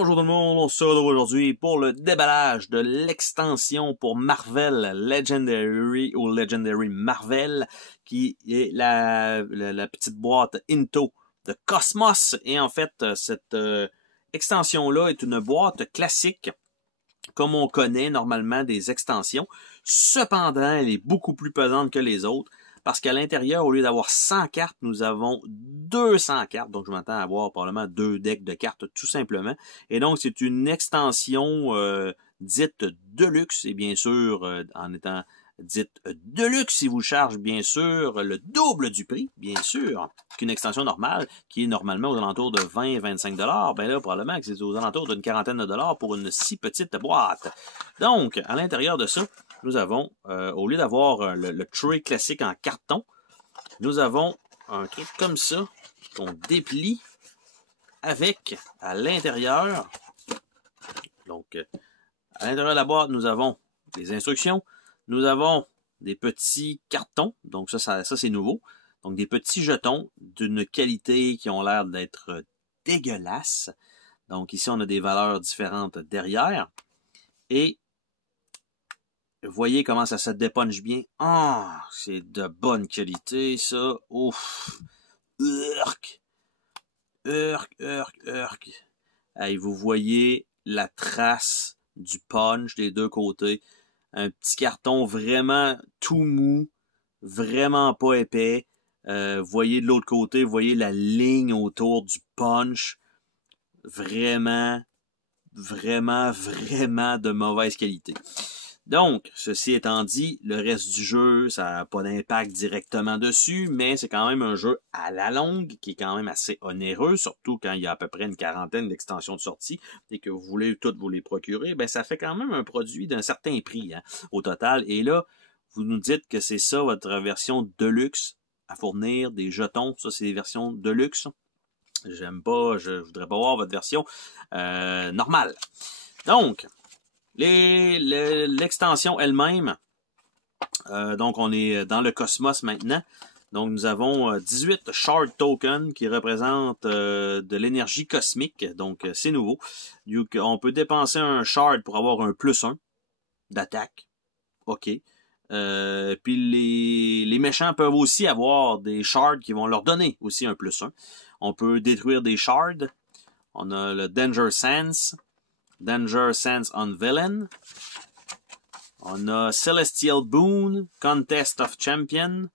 Bonjour tout le monde, on se retrouve aujourd'hui pour le déballage de l'extension pour Marvel Legendary ou Legendary Marvel, qui est la petite boîte Into de Cosmos. Et en fait, cette extension-là est une boîte classique, comme on connaît normalement des extensions. Cependant, elle est beaucoup plus pesante que les autres. Parce qu'à l'intérieur, au lieu d'avoir 100 cartes, nous avons 200 cartes. Donc, je m'attends à avoir probablement 2 decks de cartes, tout simplement. Et donc, c'est une extension dite Deluxe. Et bien sûr, en étant dite Deluxe, il vous charge bien sûr le double du prix, bien sûr, qu'une extension normale, qui est normalement aux alentours de 20-25 $. Ben là, probablement que c'est aux alentours d'une quarantaine de dollars pour une si petite boîte. Donc, à l'intérieur de ça, nous avons, au lieu d'avoir le tray classique en carton, nous avons un truc comme ça qu'on déplie avec, à l'intérieur, donc à l'intérieur de la boîte, nous avons des instructions, nous avons des petits cartons, donc ça c'est nouveau, donc des petits jetons d'une qualité qui ont l'air d'être dégueulasses. Donc ici, on a des valeurs différentes derrière, et voyez comment ça se dépunche bien. Ah, c'est de bonne qualité, ça. Ouf. Urk. Urk, urk, urk. Hey, vous voyez la trace du punch des deux côtés. Un petit carton vraiment tout mou, vraiment pas épais. Voyez de l'autre côté, voyez la ligne autour du punch. Vraiment, vraiment, vraiment de mauvaise qualité. Donc, ceci étant dit, le reste du jeu, ça n'a pas d'impact directement dessus, mais c'est quand même un jeu à la longue, qui est quand même assez onéreux, surtout quand il y a à peu près une quarantaine d'extensions de sortie, et que vous voulez toutes vous les procurer, ben ça fait quand même un produit d'un certain prix au total. Et là, vous nous dites que c'est ça votre version Deluxe à fournir, des jetons, ça c'est des versions Deluxe. J'aime pas, je voudrais pas voir votre version normale. Donc, l'extension elle-même, donc on est dans le Cosmos maintenant. Donc nous avons 18 Shard Tokens qui représentent de l'énergie cosmique. Donc c'est nouveau. On peut dépenser un Shard pour avoir un +1 d'attaque. OK. Puis les méchants peuvent aussi avoir des Shards qui vont leur donner aussi un +1. On peut détruire des Shards. On a le Danger Sense on Villain. On a Celestial Boon, Contest of Champion,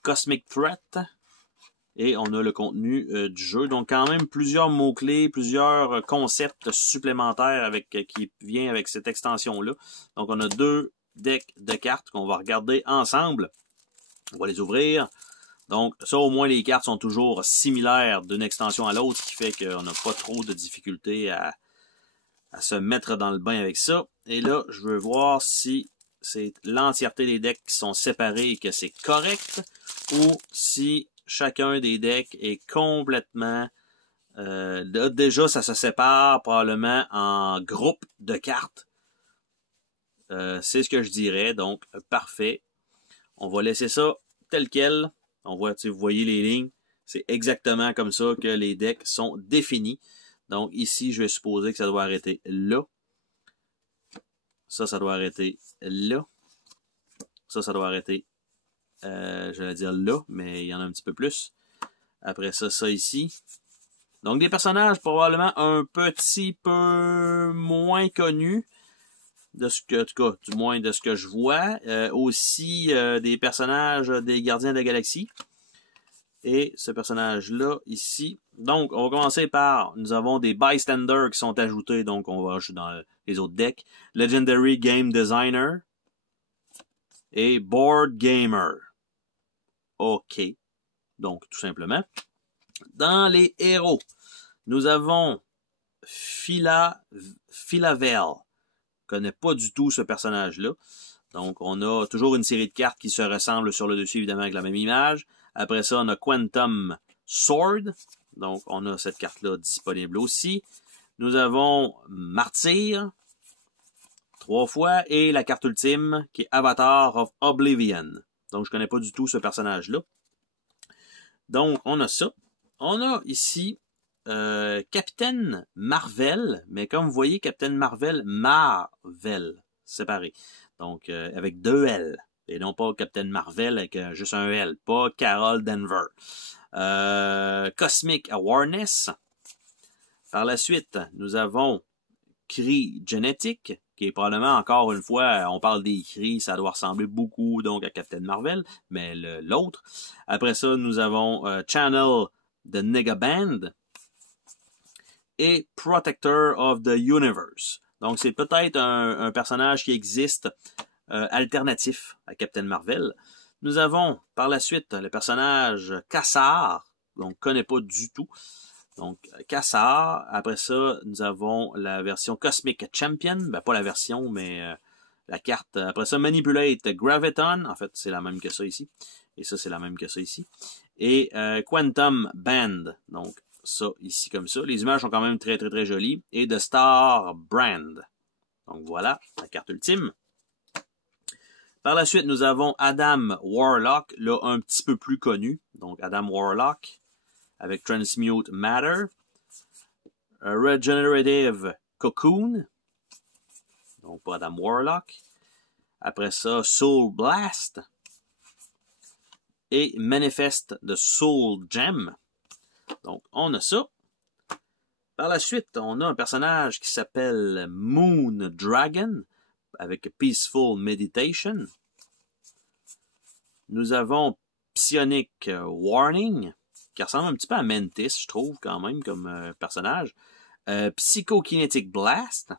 Cosmic Threat. Et on a le contenu du jeu. Donc quand même plusieurs mots-clés, plusieurs concepts supplémentaires qui viennent avec cette extension-là. Donc on a 2 decks de cartes qu'on va regarder ensemble. On va les ouvrir. Donc ça, au moins, les cartes sont toujours similaires d'une extension à l'autre, ce qui fait qu'on n'a pas trop de difficultés à se mettre dans le bain avec ça. Et là, je veux voir si c'est l'entièreté des decks qui sont séparés et que c'est correct, ou si chacun des decks est complètement... là, déjà, ça se sépare probablement en groupes de cartes. C'est ce que je dirais, donc parfait. On va laisser ça tel quel. On voit, vous voyez les lignes. C'est exactement comme ça que les decks sont définis. Donc ici, je vais supposer que ça doit arrêter là. Ça doit arrêter là. Ça doit arrêter, j'allais dire là, mais il y en a un petit peu plus. Après ça ici. Donc des personnages probablement un petit peu moins connus, de ce que, en tout cas, du moins de ce que je vois. Aussi des personnages des Gardiens de la Galaxie. Et ce personnage-là, ici. Donc, on va commencer par, nous avons des bystanders qui sont ajoutés, donc on va ajouter dans les autres decks. Legendary Game Designer. Et Board Gamer. OK. Donc, tout simplement. Dans les héros, nous avons Philavel. Je connais pas du tout ce personnage-là. Donc, on a toujours une série de cartes qui se ressemblent sur le dessus, évidemment, avec la même image. Après ça, on a Quantum Sword. Donc, on a cette carte-là disponible aussi. Nous avons Martyr, 3 fois. Et la carte ultime, qui est Avatar of Oblivion. Donc, je connais pas du tout ce personnage-là. Donc, on a ça. On a ici Captain Marvel, mais comme vous voyez, Captain Marvel, Marvel, séparé. Donc, avec 2 L. Et non pas Captain Marvel avec juste un L. Pas Carol Danvers. Cosmic Awareness. Par la suite, nous avons Kree Genetic, qui est probablement, encore une fois, on parle des Kree, ça doit ressembler beaucoup donc à Captain Marvel, mais l'autre. Après ça, nous avons Channel de Negaband et Protector of the Universe. Donc, c'est peut-être un personnage qui existe alternatif à Captain Marvel. Nous avons, par la suite, le personnage Kassar, qu'on ne connaît pas du tout. Donc, Kassar. Après ça, nous avons la version Cosmic Champion. Ben, pas la version, mais la carte. Après ça, Manipulate Graviton. En fait, c'est la même que ça ici. Et ça, c'est la même que ça ici. Et Quantum Band. Donc, ça, ici, comme ça. Les images sont quand même très, très, très jolies. Et The Star Brand. Donc, voilà, la carte ultime. Par la suite, nous avons Adam Warlock, là, un petit peu plus connu. Donc, Adam Warlock, avec Transmute Matter. Regenerative Cocoon. Donc, pour Adam Warlock. Après ça, Soul Blast. Et Manifest de Soul Gem. Donc, on a ça. Par la suite, on a un personnage qui s'appelle Moon Dragon, avec Peaceful Meditation. Nous avons Psionic Warning, qui ressemble un petit peu à Mantis, je trouve, quand même, comme personnage. Psychokinetic Blast.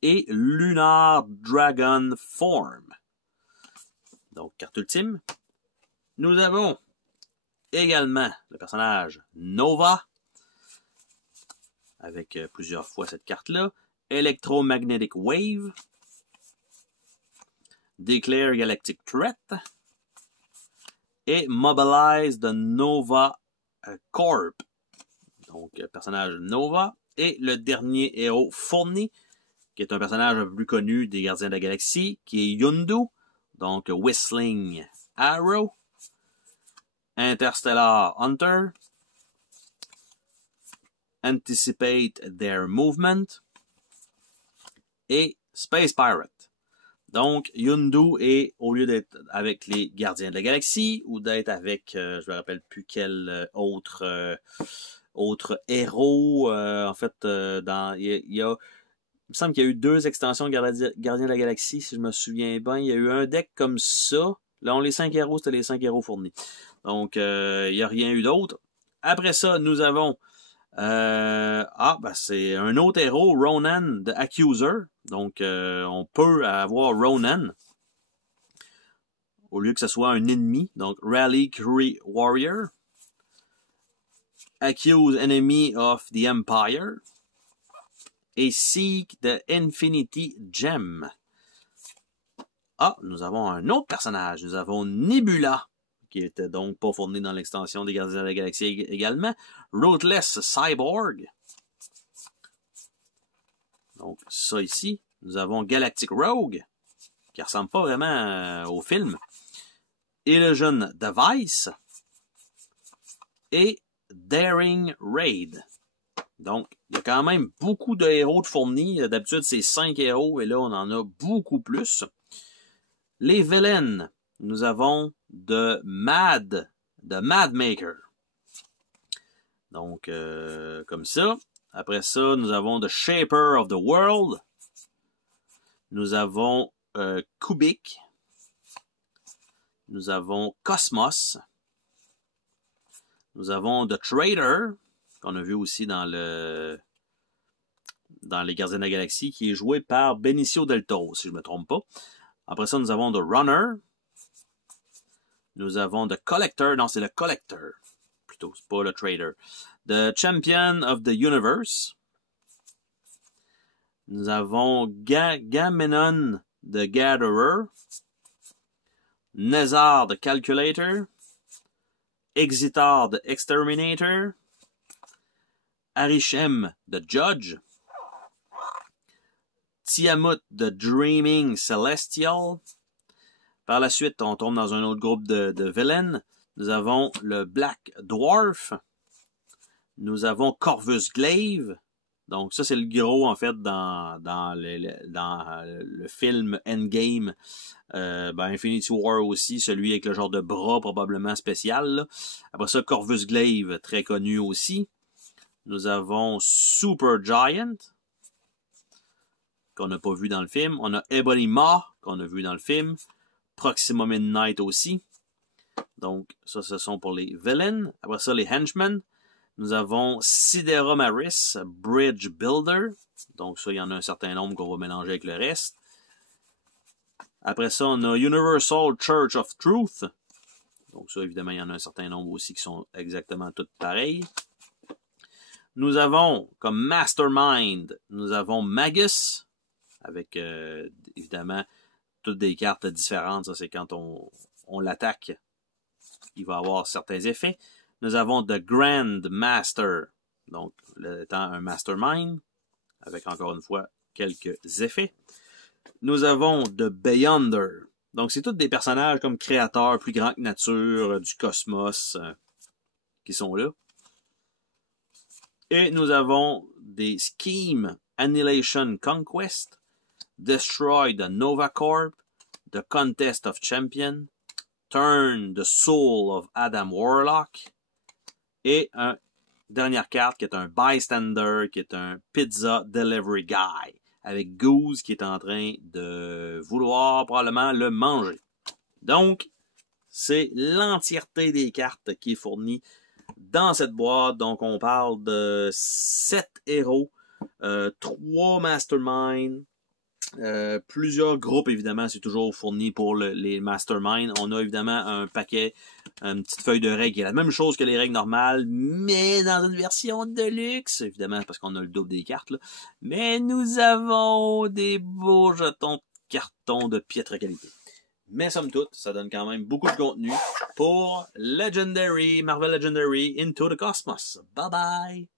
Et Lunar Dragon Form. Donc, carte ultime. Nous avons également le personnage Nova, avec plusieurs fois cette carte-là. Electromagnetic Wave. Declare Galactic Threat. Et Mobilize the Nova Corp. Donc, personnage Nova. Et le dernier héros fourni, qui est un personnage un peu plus connu des Gardiens de la Galaxie, qui est Yondu. Donc, Whistling Arrow. Interstellar Hunter. Anticipate Their Movement. Et Space Pirate. Donc, Yondu est, au lieu d'être avec les Gardiens de la Galaxie, ou d'être avec, je me rappelle plus quel autre héros, en fait, il me semble qu'il y a eu 2 extensions de Gardiens de la Galaxie, si je me souviens bien. Il y a eu un deck comme ça. Là, les 5 héros, c'était les 5 héros fournis. Donc, il n'y a rien eu d'autre. Après ça, nous avons c'est un autre héros, Ronan, de Accuser. Donc, on peut avoir Ronan au lieu que ce soit un ennemi. Donc, Rally Kree Warrior. Accuse Enemy of the Empire. Et Seek the Infinity Gem. Nous avons un autre personnage. Nous avons Nebula, qui était donc pas fourni dans l'extension des Gardiens de la Galaxie également. Ruthless Cyborg. Donc, ça ici. Nous avons Galactic Rogue, qui ressemble pas vraiment au film. Illusion Device. Et Daring Raid. Donc, il y a quand même beaucoup de héros de fournis. D'habitude, c'est 5 héros, et là, on en a beaucoup plus. Les villains. Nous avons The Madmaker. Donc, comme ça. Après ça, nous avons The Shaper of the World. Nous avons Kubik. Nous avons Cosmos. Nous avons The Trader, qu'on a vu aussi dans les Gardiens de la Galaxie, qui est joué par Benicio del Toro, si je ne me trompe pas. Après ça, nous avons The Runner. Nous avons The Collector. Non, c'est le Collector. Plutôt, c'est pas le Trader. The Champion of the Universe. Nous avons Gamenon the Gatherer. Nezar the Calculator. Exitar the Exterminator. Arishem the Judge. Tiamut the Dreaming Celestial. Par la suite, on tombe dans un autre groupe de villains. Nous avons le Black Dwarf. Nous avons Corvus Glaive. Donc ça, c'est le gros, en fait, dans le film Endgame. Infinity War aussi, celui avec le genre de bras probablement spécial. Là. Après ça, Corvus Glaive, très connu aussi. Nous avons Super Giant, qu'on n'a pas vu dans le film. On a Ebony Maw, qu'on a vu dans le film. Proxima Midnight aussi. Donc, ça, ce sont pour les villains. Après ça, les henchmen. Nous avons Sidera Maris, Bridge Builder. Donc, ça, il y en a un certain nombre qu'on va mélanger avec le reste. Après ça, on a Universal Church of Truth. Donc, ça, évidemment, il y en a un certain nombre aussi qui sont exactement toutes pareilles. Nous avons, comme Mastermind, nous avons Magus, avec, évidemment, toutes des cartes différentes. Ça, c'est quand on l'attaque, il va avoir certains effets. Nous avons The Grand Master, donc étant un Mastermind, avec encore une fois quelques effets. Nous avons The Beyonder, donc c'est tous des personnages comme créateurs plus grands que nature, du cosmos, qui sont là. Et nous avons des Scheme Annihilation Conquest, Destroy the Nova Corp, The Contest of Champions, Turn the Soul of Adam Warlock, et une dernière carte qui est un Bystander, qui est un Pizza Delivery Guy, avec Goose qui est en train de vouloir probablement le manger. Donc, c'est l'entièreté des cartes qui est fournie dans cette boîte. Donc, on parle de 7 héros, 3 Masterminds, plusieurs groupes, évidemment, c'est toujours fourni pour les Masterminds. On a évidemment un paquet, une petite feuille de règles qui est la même chose que les règles normales, mais dans une version de luxe, évidemment, parce qu'on a le double des cartes, là. Mais nous avons des beaux jetons de carton de piètre qualité. Mais somme toute, ça donne quand même beaucoup de contenu pour Legendary, Marvel Legendary Into the Cosmos. Bye bye!